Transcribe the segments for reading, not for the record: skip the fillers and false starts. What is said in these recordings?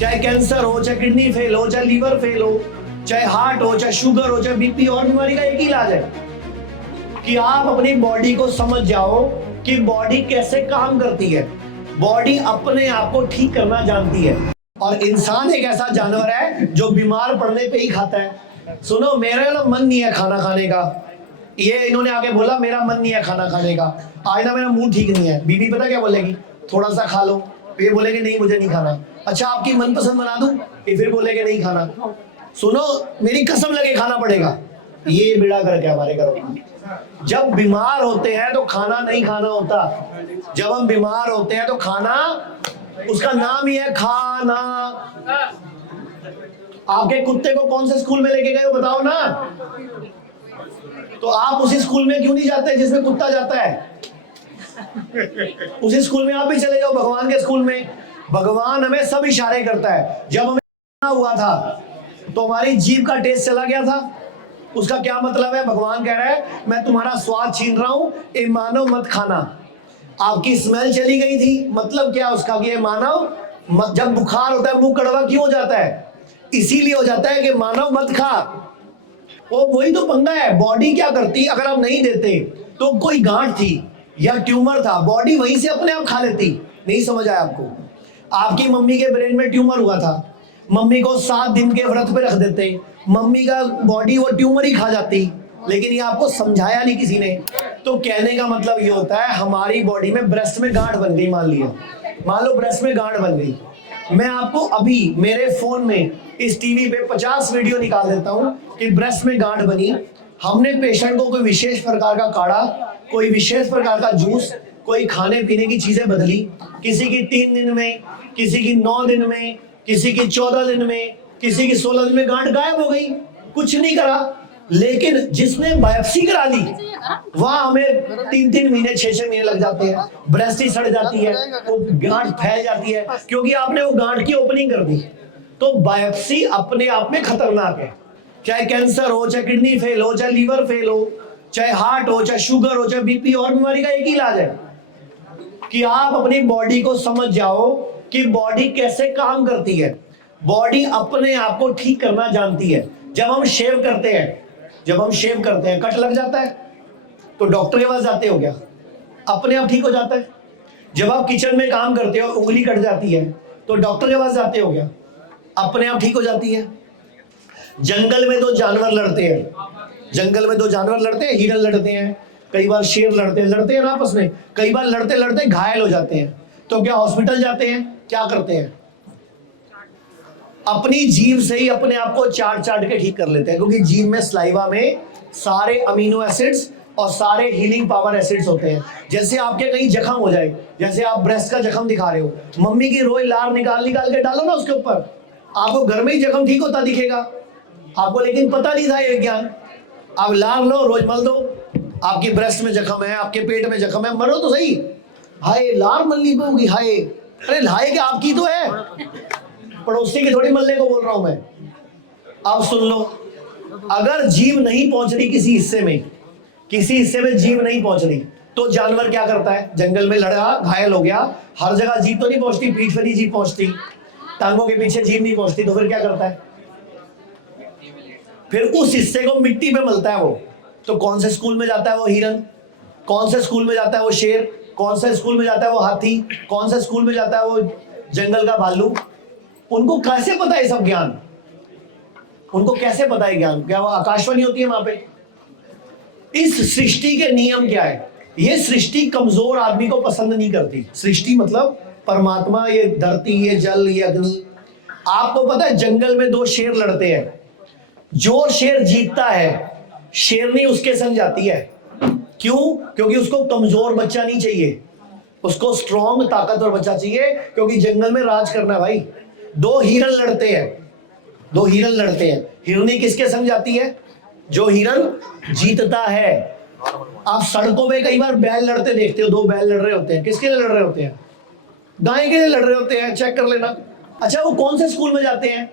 चाहे कैंसर हो, चाहे किडनी फेल हो, चाहे लीवर फेल हो, चाहे हार्ट हो, चाहे शुगर हो, चाहे बीपी और बीमारी का एक ही इलाज है कि आप अपनी बॉडी को समझ जाओ कि बॉडी कैसे काम करती है। बॉडी अपने आप को ठीक करना जानती है। और इंसान एक ऐसा जानवर है जो बीमार पड़ने पे ही खाता है। सुनो, मेरा ना मन नहीं है खाना खाने का, ये इन्होंने आके बोला मेरा मन नहीं है खाना खाने का, आज ना मेरा मूड ठीक नहीं है। बीवी पता क्या बोलेगी, थोड़ा सा खा लो, ये बोलेंगे नहीं मुझे नहीं खाना। अच्छा आपकी मनपसंद बना दूं, ये फिर बोलेंगे नहीं खाना। सुनो, मेरी कसम लगे खाना पड़ेगा। ये बेड़ा कर क्या हमारे घरों का। जब बीमार होते हैं तो खाना नहीं खाना होता। जब हम बीमार होते हैं तो खाना, उसका नाम ही है खाना। आपके कुत्ते को कौन से स्कूल में लेके गए हो बताओ ना। तो आप उसी स्कूल में क्यों नहीं जाते जिसमें कुत्ता जाता है? उसी स्कूल में आप भी चले जाओ, भगवान के स्कूल में। भगवान हमें सब इशारे करता है। जब हमें हुआ था तो हमारी जीभ का टेस्ट चला गया था। उसका क्या मतलब है? भगवान कह रहा है मैं तुम्हारा स्वाद छीन रहा हूं, ये मानव मत खाना। आपकी स्मेल चली गई थी, मतलब क्या उसका कि ये मानव, जब बुखार होता है मुंह कड़वा क्यों हो जाता है? इसीलिए हो जाता है कि मानव मत खा। वो वही तो पंगा है। बॉडी क्या करती, अगर आप नहीं देते तो कोई गांठ थी या ट्यूमर था, बॉडी वहीं से अपने आप खा लेती। नहीं समझ आया आपको? आपकी मम्मी के ब्रेन में ट्यूमर हुआ था, मम्मी को 7 दिन के व्रत पे रख देते, मम्मी का बॉडी वो ट्यूमर ही खा जाती। लेकिन ये आपको समझाया नहीं किसी ने। तो कहने का मतलब ये होता है हमारी बॉडी में ब्रेस्ट में गांठ बन गई, मान लो ब्रेस्ट में गांठ बन गई। मैं आपको अभी मेरे फोन में इस टीवी पे 50 वीडियो निकाल देता हूं कि ब्रेस्ट में गांठ बनी। हमने पेशेंट को कोई विशेष प्रकार का काढ़ा, कोई विशेष प्रकार का जूस, कोई खाने पीने की चीजें बदली। किसी की 3 दिन में, किसी की 9 दिन में, किसी की 14 दिन में, किसी की 16 दिन में गांठ गायब हो गई। कुछ नहीं करा। लेकिन जिसने बायोप्सी करा ली वहां हमें 3-3 महीने 6-6 महीने लग जाते हैं। ब्रेस्ट ही सड़ जाती है, वो गांठ फैल जाती है क्योंकि आपने वो गांठ की ओपनिंग कर दी। तो बायोप्सी अपने आप में खतरनाक है। चाहे कैंसर हो, चाहे किडनी फेल हो, चाहे लीवर फेल हो, चाहे हार्ट हो, चाहे शुगर हो, चाहे बीपी और बीमारी का एक ही इलाज है कि आप अपनी बॉडी को समझ जाओ कि बॉडी कैसे काम करती है। बॉडी अपने आप को ठीक करना जानती है। जब हम शेव करते हैं, कट लग जाता है तो डॉक्टर के पास जाते हो क्या? अपने आप ठीक हो जाता है। जब आप किचन में काम करते हो, उंगली कट जाती है तो डॉक्टर के पास जाते हो क्या? अपने आप ठीक हो जाती है। जंगल में 2 जानवर लड़ते हैं, हिरन लड़ते हैं, कई बार शेर लड़ते हैं ना आपस में। कई बार लड़ते लड़ते घायल हो जाते हैं तो क्या हॉस्पिटल जाते हैं? क्या करते हैं? अपनी जीभ से ही अपने आप को चाट के ठीक कर लेते हैं, क्योंकि जीभ में, सलाइवा में सारे अमीनो एसिड्स और सारे हीलिंग पावर एसिड्स होते हैं। जैसे आपके कहीं जख्म हो जाए, जैसे आप ब्रेस्ट का जख्म दिखा रहे हो, मम्मी की रोज लार निकाल के डालो ना उसके ऊपर, आपको घर में ही जख्म ठीक होता दिखेगा आपको। लेकिन पता नहीं था ये ज्ञान। आप लार लो, रोज मल दो। आपकी ब्रेस्ट में जख्म है, आपके पेट में जख्म है, मरो तो सही। हाय लार मलनी होगी, हाय। अरे हाय क्या आपकी तो है, पड़ोसी की थोड़ी मलने को बोल रहा हूं मैं। अब सुन लो, अगर जीभ नहीं पहुंच रही किसी हिस्से में जीभ नहीं पहुंच रही तो जानवर क्या करता है? जंगल में लड़ा, घायल हो गया, हर जगह जीभ तो नहीं पहुंचती, पीठ पर ही जीभ पहुंचती, टांगों के पीछे जीभ नहीं पहुंचती, तो फिर क्या करता है? फिर उस हिस्से को मिट्टी पे मलता है वो। तो कौन से स्कूल में जाता है वो हिरन? कौन से स्कूल में जाता है वो शेर? कौन से स्कूल में जाता है वो हाथी? कौन से स्कूल में जाता है वो जंगल का भालू? उनको कैसे पता है सब ज्ञान? उनको कैसे पता है ज्ञान? क्या वो आकाशवाणी होती है वहां पे? इस सृष्टि के नियम क्या है? ये सृष्टि कमजोर आदमी को पसंद नहीं करती। सृष्टि मतलब परमात्मा, ये धरती, ये जल, ये अग्नि। आपको पता है जंगल में 2 शेर लड़ते हैं, जो शेर जीतता है शेरनी उसके संग जाती है। क्यों? क्योंकि उसको कमजोर बच्चा नहीं चाहिए, उसको स्ट्रॉन्ग ताकतवर बच्चा चाहिए, क्योंकि जंगल में राज करना है भाई। 2 हिरन लड़ते हैं, हिरनी किसके संग जाती है? जो हिरन जीतता है। आप सड़कों पे कई बार बैल लड़ते देखते हो, 2 बैल लड़ रहे होते हैं, किसके लिए लड़ रहे होते हैं? गाय के लिए लड़ रहे होते हैं, चेक कर लेना। अच्छा वो कौन से स्कूल में जाते हैं?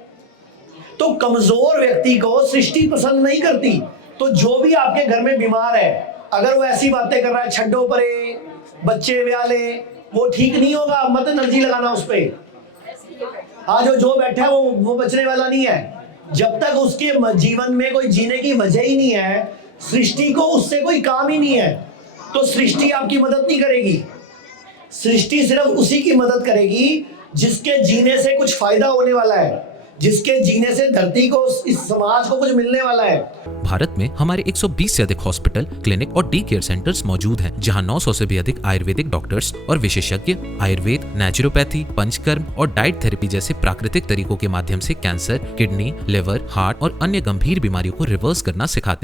तो कमजोर व्यक्ति को सृष्टि पसंद नहीं करती। तो जो भी आपके घर में बीमार है, अगर वो ऐसी बातें कर रहा है, छड्डो परे, बच्चे ब्याह ले, वो ठीक नहीं होगा, मत एनर्जी लगाना उस पर। आज जो बैठा है वो बचने वाला नहीं है। जब तक उसके जीवन में कोई जीने की वजह ही नहीं है, सृष्टि को उससे कोई काम ही नहीं है, तो सृष्टि आपकी मदद नहीं करेगी। सृष्टि सिर्फ उसी की मदद करेगी जिसके जीने से कुछ फायदा होने वाला है, जिसके जीने से धरती को, इस समाज को कुछ मिलने वाला है। भारत में हमारे 120 से अधिक हॉस्पिटल, क्लिनिक और डी केयर सेंटर्स मौजूद हैं, जहां 900 से भी अधिक आयुर्वेदिक डॉक्टर्स और विशेषज्ञ आयुर्वेद, नेचुरोपैथी, पंचकर्म और डाइट थेरेपी जैसे प्राकृतिक तरीकों के माध्यम से कैंसर, किडनी, लिवर, हार्ट और अन्य गंभीर बीमारियों को रिवर्स करना सिखाते हैं।